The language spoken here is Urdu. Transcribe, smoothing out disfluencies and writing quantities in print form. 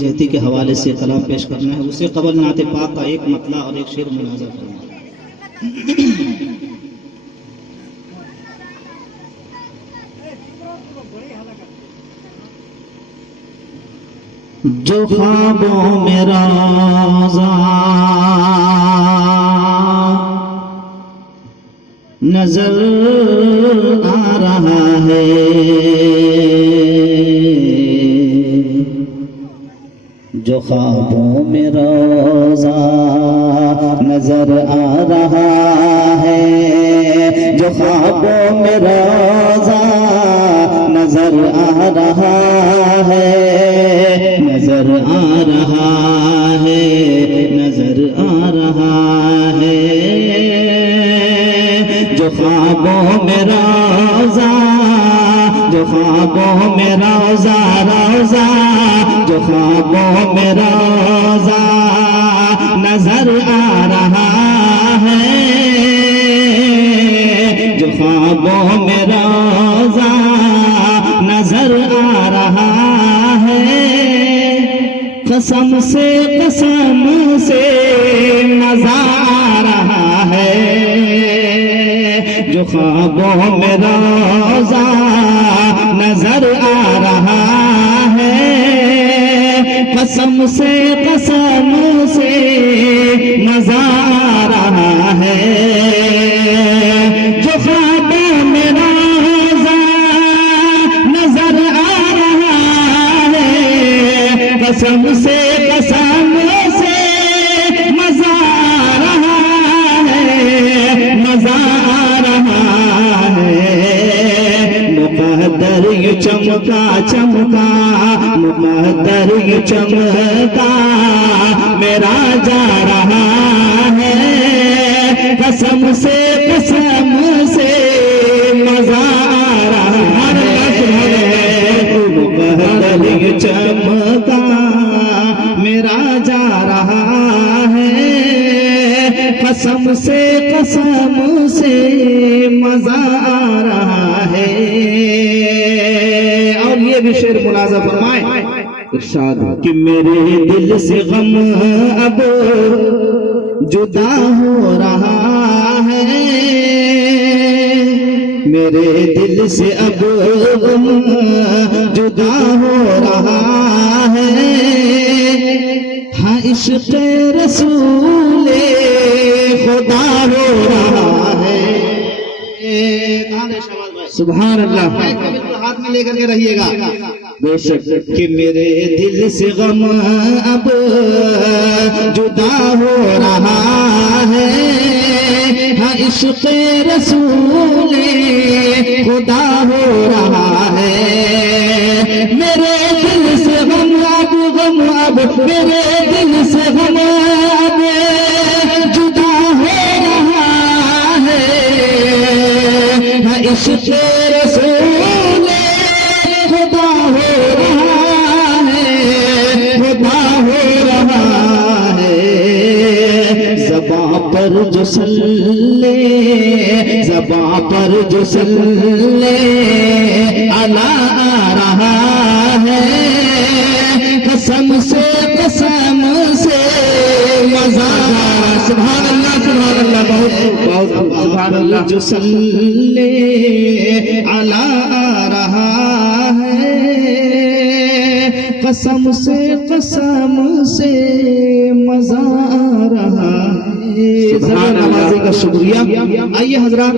جہتی کے حوالے سے کلام پیش کرنا ہے، اس سے قبل نعت پاک کا ایک مطلع اور ایک شعر ملاحظہ کرنا ہے۔ جو خوابوں میں روزہ نظر آ رہا ہے، جو خوابوں میں روزہ نظر آ رہا ہے، جو خوابوں میں روزہ نظر آ رہا ہے، نظر آ رہا ہے، نظر آ رہا ہے، جو خوابوں میں روزہ، جو خوابوں میں روزہ روزہ، جو خوابوں میں روزہ نظر آ رہا ہے، جو خوابوں میں روزہ نظر آ رہا ہے، قسم سے مزہ آ رہا ہے، جو خوابوں میں روزہ نظر آ رہا ہے، قسم سے مزہ آ رہا ہے، جو خوابوں میں روزہ نظر آ رہا ہے، قسم سے مزہ آ رہا ہے، مزہ آ رہا ہے، مقدر یوں چمکا چمکا، مقدر یوں چمکا میرا جا رہا ہے، قسم سے مزہ آ رہا ہے، مقدر یوں چمکا میرا جا رہا ہے، قسم سے مزہ آ رہا ہے۔ اور یہ بھی شعر ملاحظہ فرمائیں، ارشاد کہ میرے دل سے غم اب جدا ہو رہا ہے، میرے دل سے اب غم جدا ہو رہا ہے، ہاں عشق رسول خدا ہو رہا ہے۔ سبحان اللہ، ہاتھ میں لے کر کے رہیے گا۔ بے شک کہ میرے دل سے غم اب جدا ہو رہا ہے، ہاں عشق رسول خدا ہو رہا ہے، میرے دل سے غم اب میرے دل سے غم اب جدا ہو رہا ہے، ہاں عشق رسول خدا ہو رہا ہے، خدا ہو رہا ہے، زباں پر جو صلی، زباں پر جو صلی علی آ رہا ہے، قسم سے مزہ، سبحان اللہ سبحان اللہ، بہت سبحان اللہ، جو صلی علی آ رہا ہے، قسم سے مزہ آ رہا ہے۔ ذرا نوازی کا شکریہ۔ آئیے حضرات